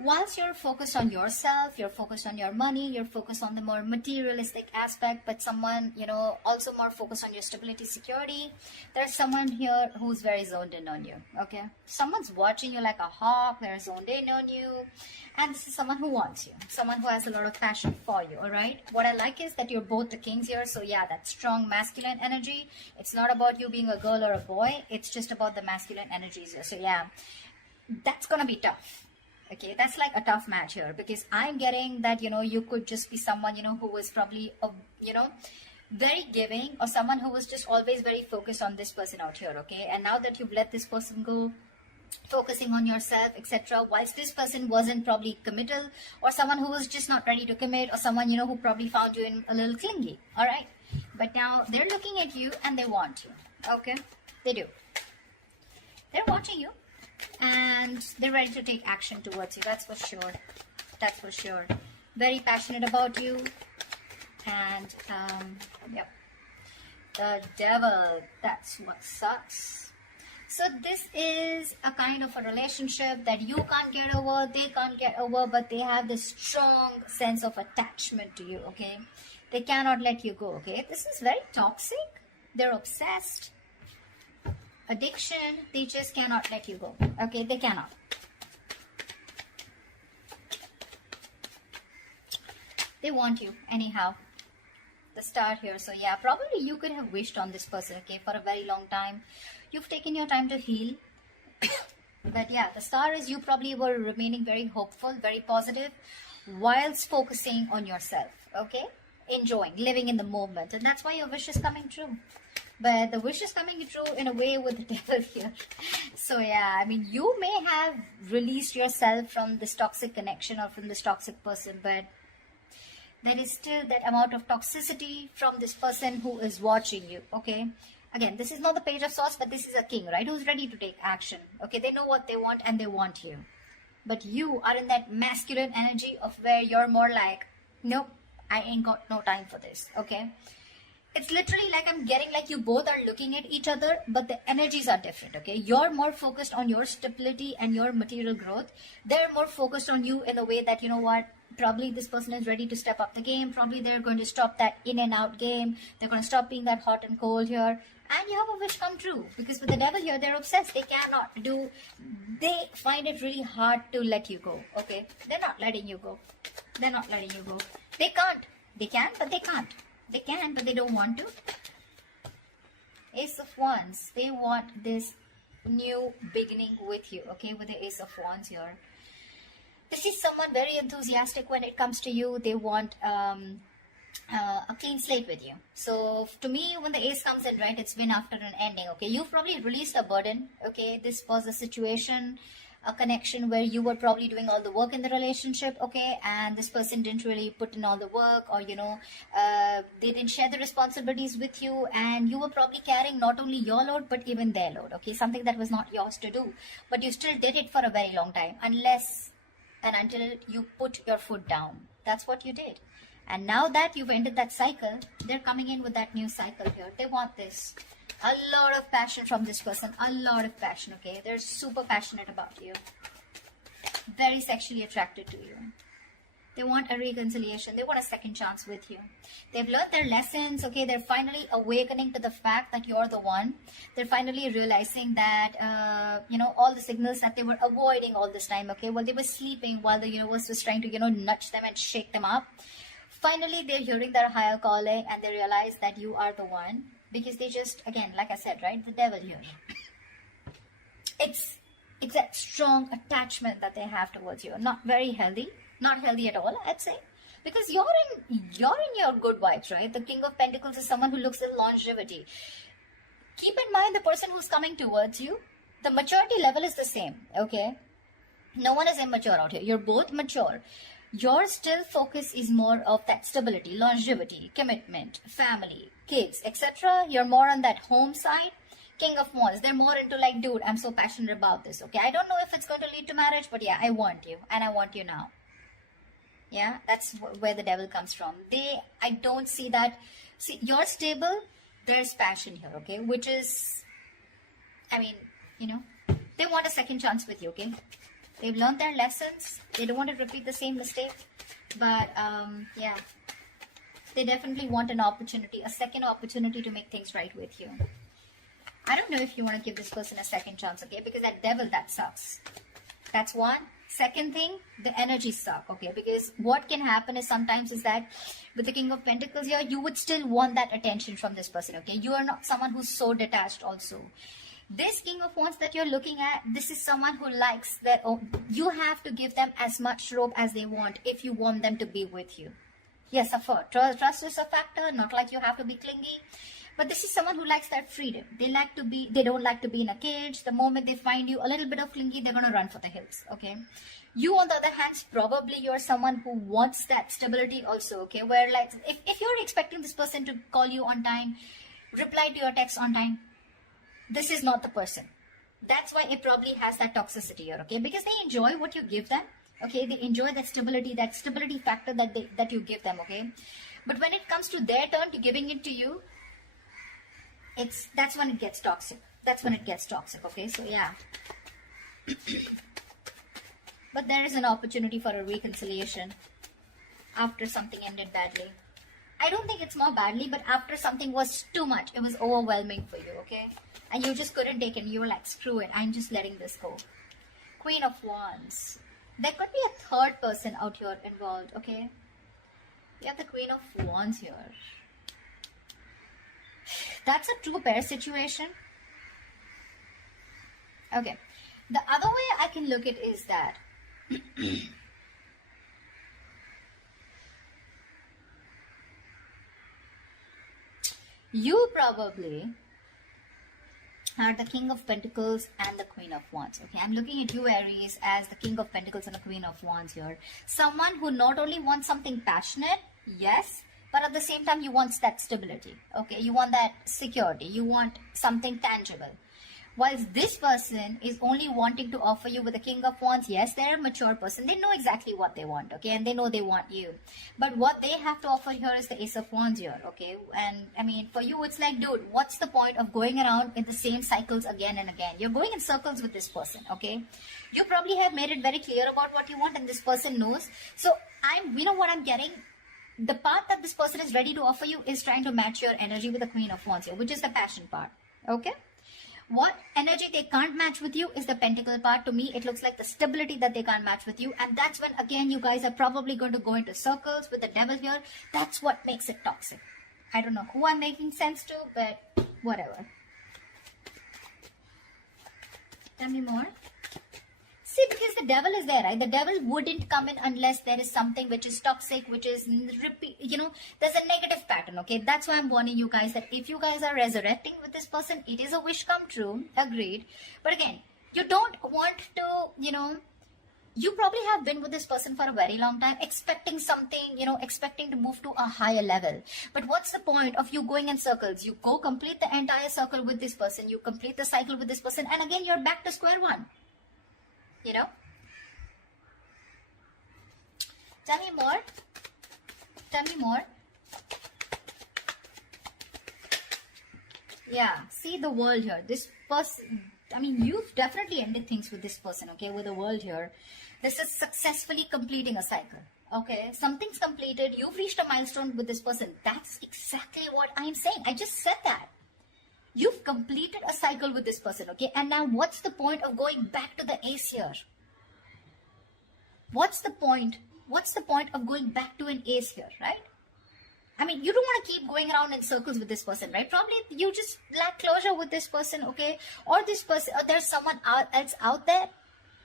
Whilst you're focused on yourself, you're focused on your money, you're focused on the more materialistic aspect, but someone, you know, also more focused on your stability, security, there's someone here who's very zoned in on you, okay? Someone's watching you like a hawk, they're zoned in on you, and this is someone who wants you, someone who has a lot of passion for you, all right? What I like is that you're both the kings here, so yeah, that strong masculine energy. It's not about you being a girl or a boy, it's just about the masculine energies here. So yeah, that's gonna be tough. Okay, that's like a tough match here, because I'm getting that, you know, you could just be someone, you know, who was probably, you know, very giving, or someone who was just always very focused on this person out here, okay? And now that you've let this person go, focusing on yourself, etc., whilst this person wasn't probably committal, or someone who was just not ready to commit, or someone, you know, who probably found you in a little clingy, all right? But now they're looking at you and they want you, okay? They do. They're watching you. And they're ready to take action towards you. That's for sure. That's for sure. Very passionate about you. And yep, the devil. That's what sucks. So this is a kind of a relationship that you can't get over, they can't get over, but they have this strong sense of attachment to you. Okay, they cannot let you go. Okay, this is very toxic. They're obsessed. Addiction, they just cannot let you go. Okay, they cannot. They want you anyhow. The star here. So yeah, probably you could have wished on this person, okay, for a very long time. You've taken your time to heal. But yeah, the star is you probably were remaining very hopeful, very positive, whilst focusing on yourself, okay? Enjoying, living in the moment. And that's why your wish is coming true. But the wish is coming true in a way with the devil here. So yeah, I mean, you may have released yourself from this toxic connection or from this toxic person, but there is still that amount of toxicity from this person who is watching you, okay? Again, this is not the page of swords, but this is a king, right? Who's ready to take action, okay? They know what they want and they want you. But you are in that masculine energy of where you're more like, nope, I ain't got no time for this, okay? It's literally like I'm getting like you both are looking at each other, but the energies are different, okay? You're more focused on your stability and your material growth. They're more focused on you in a way that, you know what, probably this person is ready to step up the game. Probably they're going to stop that in and out game. They're going to stop being that hot and cold here. And you have a wish come true, because with the devil here, they're obsessed. They cannot do, they find it really hard to let you go, okay? They're not letting you go. They're not letting you go. They can't. They can, but they can't. They can, but they don't want to. Ace of Wands. They want this new beginning with you, okay? With the Ace of Wands here. This is someone very enthusiastic when it comes to you. They want a clean slate with you. So to me, when the ace comes in, right, it's been after an ending, okay? You've probably released a burden, okay? This was a situation, a connection where you were probably doing all the work in the relationship, okay, and this person didn't really put in all the work, or you know, they didn't share the responsibilities with you, and you were probably carrying not only your load but even their load, okay, something that was not yours to do, but you still did it for a very long time, unless and until you put your foot down. That's what you did. And now that you've ended that cycle, they're coming in with that new cycle here. They want this. A lot of passion from this person. A lot of passion, okay? They're super passionate about you. Very sexually attracted to you. They want a reconciliation. They want a second chance with you. They've learned their lessons, okay? They're finally awakening to the fact that you're the one. They're finally realizing that, you know, all the signals that they were avoiding all this time, okay? While they were sleeping, while the universe was trying to, you know, nudge them and shake them up. Finally, they're hearing their higher calling and they realize that you are the one. Because they just, again, like I said, right? The devil here. It's that strong attachment that they have towards you. Not very healthy. Not healthy at all, I'd say. Because you're in your good vibes, right? The King of Pentacles is someone who looks at longevity. Keep in mind the person who's coming towards you, the maturity level is the same, okay? No one is immature out here. You're both mature. Your still focus is more of that stability, longevity, commitment, family, kids, etc. You're more on that home side. King of Wands, they're more into like, dude, I'm so passionate about this, okay? I don't know if it's going to lead to marriage, but yeah, I want you, and I want you now. Yeah, that's where the devil comes from. I don't see that. See, you're stable, there's passion here, okay? Which is, I mean, you know, they want a second chance with you, okay? They've learned their lessons. They don't want to repeat the same mistake. But yeah, they definitely want an opportunity, a second opportunity to make things right with you. I don't know if you want to give this person a second chance, okay? Because that devil, that sucks. That's one. Second thing, the energies suck, okay? Because what can happen is sometimes is that with the King of Pentacles here, you would still want that attention from this person, okay? You are not someone who's so detached also. This King of Wands that you're looking at, this is someone who likes that. Oh, you have to give them as much rope as they want if you want them to be with you. Yes, of course. Trust is a factor, not like you have to be clingy. But this is someone who likes that freedom. They don't like to be in a cage. The moment they find you a little bit of clingy, they're going to run for the hills, okay? You, on the other hand, probably you're someone who wants that stability also, okay? Where, like, if you're expecting this person to call you on time, reply to your text on time, this is not the person. That's why it probably has that toxicity here, okay? Because they enjoy what you give them, okay? They enjoy that stability factor that you give them, okay? But when it comes to their turn to giving it to you, that's when it gets toxic. That's when it gets toxic, okay? So yeah. But there is an opportunity for a reconciliation after something ended badly. I don't think it's more badly, but after something was too much, it was overwhelming for you, okay? And you just couldn't take it. You were like, screw it, I'm just letting this go. Queen of Wands. There could be a third person out here involved, okay? You have the Queen of Wands here. That's a true pair situation. Okay. The other way I can look at it is that you probably are the King of Pentacles and the Queen of Wands. Okay, I'm looking at you, Aries, as the King of Pentacles and the Queen of Wands here. Someone who not only wants something passionate, yes, but at the same time, you want that stability, okay? You want that security. You want something tangible. Whilst this person is only wanting to offer you with the King of Wands, yes, they're a mature person. They know exactly what they want, okay? And they know they want you. But what they have to offer here is the Ace of Wands here, okay? And, I mean, for you, it's like, dude, what's the point of going around in the same cycles again and again? You're going in circles with this person, okay? You probably have made it very clear about what you want, and this person knows. So, you know what I'm getting? The part that this person is ready to offer you is trying to match your energy with the Queen of Wands here, which is the passion part, okay? What energy they can't match with you is the Pentacle part. To me, it looks like the stability that they can't match with you. And that's when, again, you guys are probably going to go into circles with the devil here. That's what makes it toxic. I don't know who I'm making sense to, but whatever. Tell me more. See, because the devil is there, right? The devil wouldn't come in unless there is something which is toxic, which is, you know, there's a negative pattern, okay? That's why I'm warning you guys that if you guys are resurrecting with this person, it is a wish come true, agreed. But again, you don't want to, you know, you probably have been with this person for a very long time, expecting something, you know, expecting to move to a higher level. But what's the point of you going in circles? You go complete the entire circle with this person, you complete the cycle with this person, and again, you're back to square one. You know? Tell me more. Tell me more. Yeah, see the world here. This person, I mean, you've definitely ended things with this person, okay? With the world here. This is successfully completing a cycle, okay? Something's completed. You've reached a milestone with this person. That's exactly what I'm saying. I just said that. You've completed a cycle with this person, okay? And now what's the point of going back to the ace here? What's the point? What's the point of going back to an ace here, right? I mean, you don't want to keep going around in circles with this person, right? Probably you just lack closure with this person, okay? Or this person, or there's someone else out there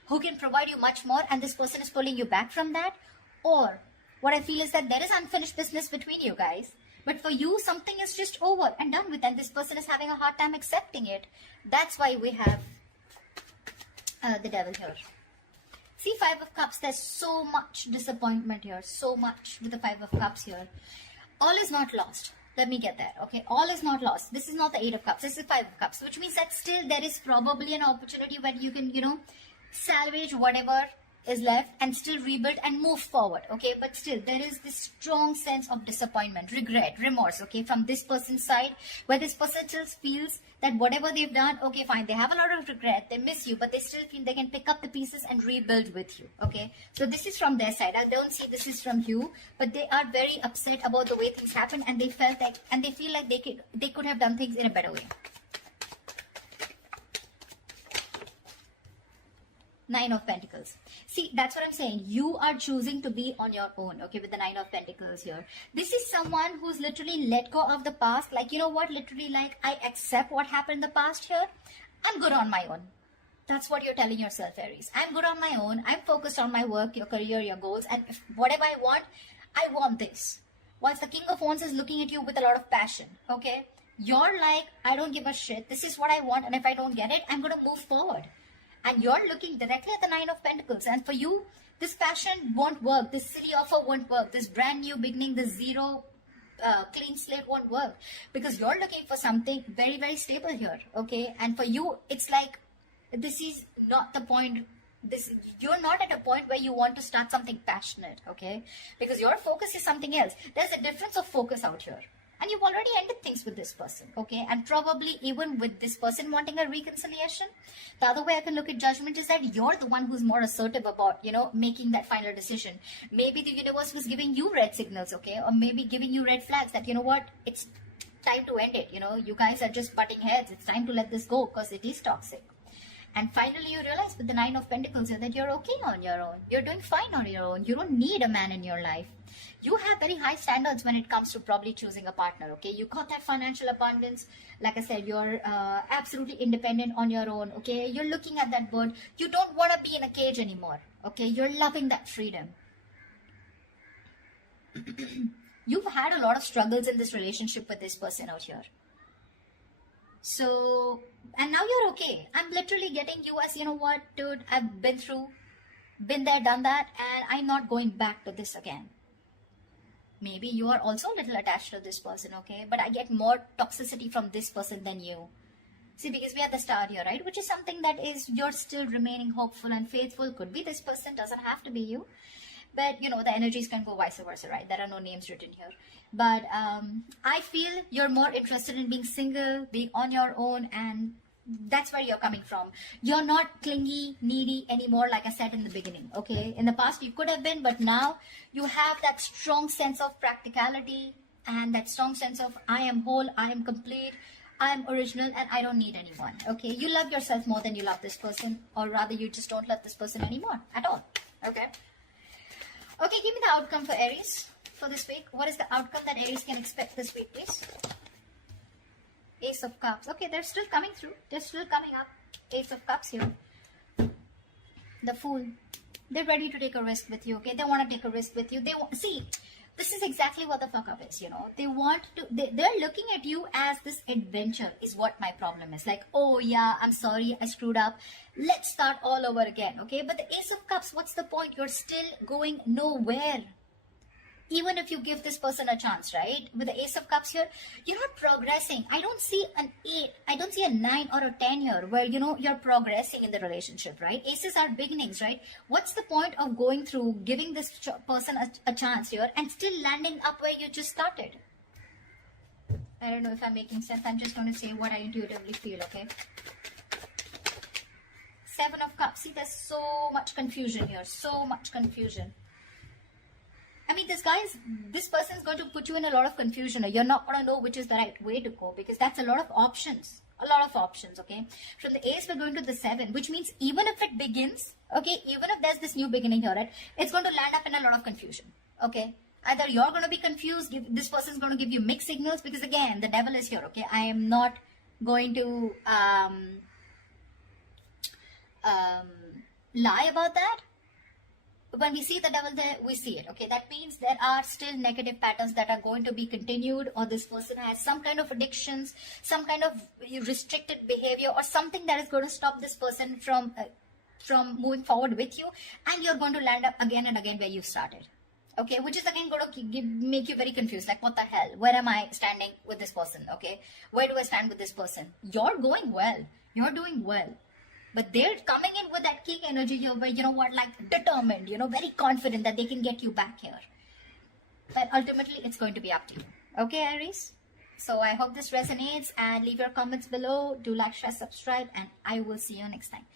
who can provide you much more, and this person is pulling you back from that. Or what I feel is that there is unfinished business between you guys. But for you, something is just over and done with, and this person is having a hard time accepting it. That's why we have the devil here. See, Five of Cups, there's so much disappointment here. So much with the Five of Cups here. All is not lost. Let me get that, okay? All is not lost. This is not the Eight of Cups. This is Five of Cups, which means that still there is probably an opportunity where you can, you know, salvage whatever is left and still rebuild and move forward, okay? But still, there is this strong sense of disappointment, regret, remorse, okay, from this person's side, where this person still feels that whatever they've done, okay, fine, they have a lot of regret, they miss you, but they still feel they can pick up the pieces and rebuild with you, okay? So this is from their side. I don't see this is from you, but they are very upset about the way things happen, and they felt like, and they feel like they could have done things in a better way. Nine of Pentacles. See, that's what I'm saying. You are choosing to be on your own, okay, with the Nine of Pentacles here. This is someone who's literally let go of the past. Like, you know what, literally, like, I accept what happened in the past here. I'm good on my own. That's what you're telling yourself, Aries. I'm good on my own. I'm focused on my work, your career, your goals, and if whatever I want this. Whilst the King of Wands is looking at you with a lot of passion, okay? You're like, I don't give a shit. This is what I want, and if I don't get it, I'm going to move forward. And you're looking directly at the Nine of Pentacles. And for you, this passion won't work. This silly offer won't work. This brand new beginning, this zero clean slate won't work. Because you're looking for something very, very stable here. Okay. And for you, it's like, this is not the point. You're not at a point where you want to start something passionate. Okay. Because your focus is something else. There's a difference of focus out here. And you've already ended things with this person, okay? And probably even with this person wanting a reconciliation, the other way I can look at judgment is that you're the one who's more assertive about, you know, making that final decision. Maybe the universe was giving you red signals, okay? Or maybe giving you red flags that, you know what, it's time to end it, you know? You guys are just butting heads. It's time to let this go because it is toxic. And finally, you realize with the Nine of Pentacles that you're okay on your own. You're doing fine on your own. You don't need a man in your life. You have very high standards when it comes to probably choosing a partner, okay? You got that financial abundance. Like I said, you're absolutely independent on your own, okay? You're looking at that bird. You don't want to be in a cage anymore, okay? You're loving that freedom. You've had a lot of struggles in this relationship with this person out here. So, and now you're okay. I'm literally getting you as, you know what, dude, I've been there, done that, and I'm not going back to this again. Maybe you are also a little attached to this person, okay? But I get more toxicity from this person than you. See, because we have the star here, right? Which is something that is, you're still remaining hopeful and faithful. Could be this person, doesn't have to be you. But, you know, the energies can go vice versa, right? There are no names written here. But I feel you're more interested in being single, being on your own, and that's where you're coming from. You're not clingy, needy anymore, like I said in the beginning, okay? In the past, you could have been, but now you have that strong sense of practicality and that strong sense of I am whole, I am complete, I am original, and I don't need anyone, okay? You love yourself more than you love this person, or rather you just don't love this person anymore at all, okay? Okay, give me the outcome for Aries for this week. What is the outcome that Aries can expect this week, please? Ace of Cups. Okay, they're still coming through. They're still coming up. Ace of Cups here. The Fool. They're ready to take a risk with you, okay? They want to take a risk with you. They want, see, this is exactly what the fuck up is, you know? They want to, they're looking at you as this adventure is what my problem is. Like, oh yeah, I'm sorry, I screwed up. Let's start all over again, okay? But the Ace of Cups, what's the point? You're still going nowhere. Even if you give this person a chance, right? With the Ace of Cups here, you're not progressing. I don't see an 8, I don't see a 9 or a 10 here where, you know, you're progressing in the relationship, right? Aces are beginnings, right? What's the point of going through, giving this person a chance here and still landing up where you just started? I don't know if I'm making sense. I'm just going to say what I intuitively feel, okay? 7 of Cups. See, there's so much confusion here. So much confusion. I mean, this person is going to put you in a lot of confusion. You're not going to know which is the right way to go because that's a lot of options. A lot of options, okay? From the Ace, we're going to the 7, which means even if it begins, okay, even if there's this new beginning here, right, it's going to land up in a lot of confusion, okay? Either you're going to be confused, this person's going to give you mixed signals because, again, the devil is here, okay? I am not going to lie about that. When we see the devil there, we see it, okay? That means there are still negative patterns that are going to be continued, or this person has some kind of addictions, some kind of restricted behavior, or something that is going to stop this person from moving forward with you, and you're going to land up again and again where you started, okay? Which is again going to make you very confused, like what the hell? Where am I standing with this person, okay? Where do I stand with this person? You're going well. You're doing well. But they're coming in with that king energy. You're, you know what, like determined, you know, very confident that they can get you back here. But ultimately, it's going to be up to you. Okay, Aries? So I hope this resonates, and leave your comments below. Do like, share, subscribe, and I will see you next time.